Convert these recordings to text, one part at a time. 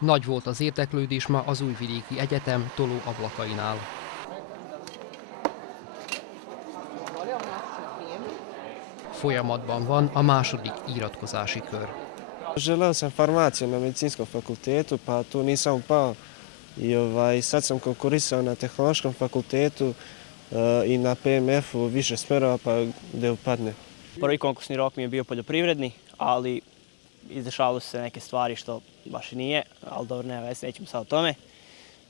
Nagy volt az érdeklődés ma az Újvidéki Egyetem tolóablakainál. Folyamatban van a második iratkozási kör. Želeo sam farmaciju na medicinskom fakultetu, pa tu nisam upao i sad sam konkurisao na tehnološkom fakultetu i na PMF-u više smerova, pa gde upadne. Prvi konkursni rok mi je bio poljoprivredni, ali izdešavalo su se neke stvari što baš i nije, ali dobro, nema veze, nećemo sad o tome.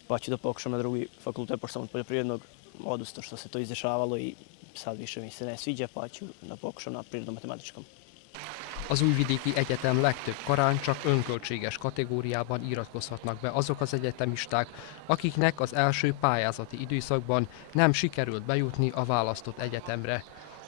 Pa ću da pokušam na drugi fakultet, pošto sam od poljoprivrednog odustao što se to izdešavalo i sad više mi se ne sviđa, pa ću da pokušam na prirodno-matematičkom. Az Újvidéki Egyetem legtöbb karán csak önköltséges kategóriában iratkozhatnak be azok az egyetemisták, akiknek az első pályázati időszakban nem sikerült bejutni a választott egyetemre.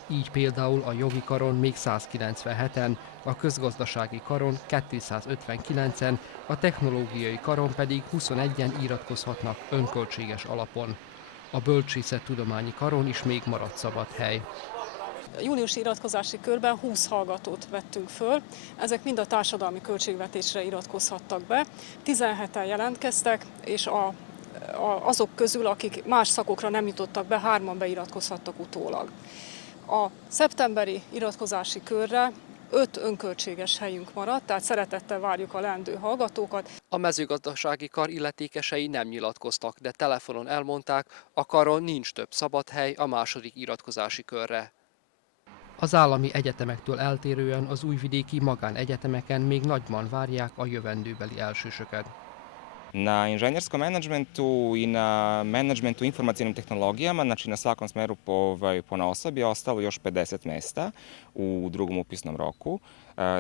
Így például a jogi karon még 197-en, a közgazdasági karon 259-en, a technológiai karon pedig 21-en iratkozhatnak önköltséges alapon. A bölcsészettudományi karon is még maradt szabad hely. Júniusi iratkozási körben 20 hallgatót vettünk föl, ezek mind a társadalmi költségvetésre iratkozhattak be. 17-en jelentkeztek, és azok közül, akik más szakokra nem jutottak be, 3-an beiratkozhattak utólag. A szeptemberi iratkozási körre 5 önköltséges helyünk maradt, tehát szeretettel várjuk a leendő hallgatókat. A mezőgazdasági kar illetékesei nem nyilatkoztak, de telefonon elmondták, a karon nincs több szabad hely a második iratkozási körre. Az állami egyetemektől eltérően az újvidéki magánegyetemeken még nagyban várják a jövendőbeli elsősöket. Na inženjerskom menadžmentu i na menadžmentu informacijnim tehnologijama, znači na svakom smeru ponaosob je ostalo još 50 mesta u drugom upisnom roku.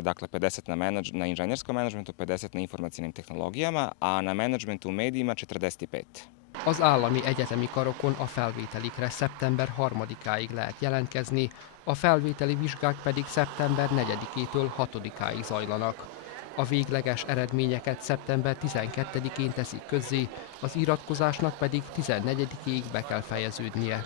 Dakle, 50 na inženjerskom menadžmentu, 50 na informacijnim tehnologijama, a na menadžmentu u medijima 45. Az állami egyetemi karokon a felvételikre szeptember 3-áig lehet jelentkezni, a felvételi vizsgák pedig szeptember 4-től 6-áig zajlanak. A végleges eredményeket szeptember 12-én teszik közzé, az iratkozásnak pedig 14-ig be kell fejeződnie.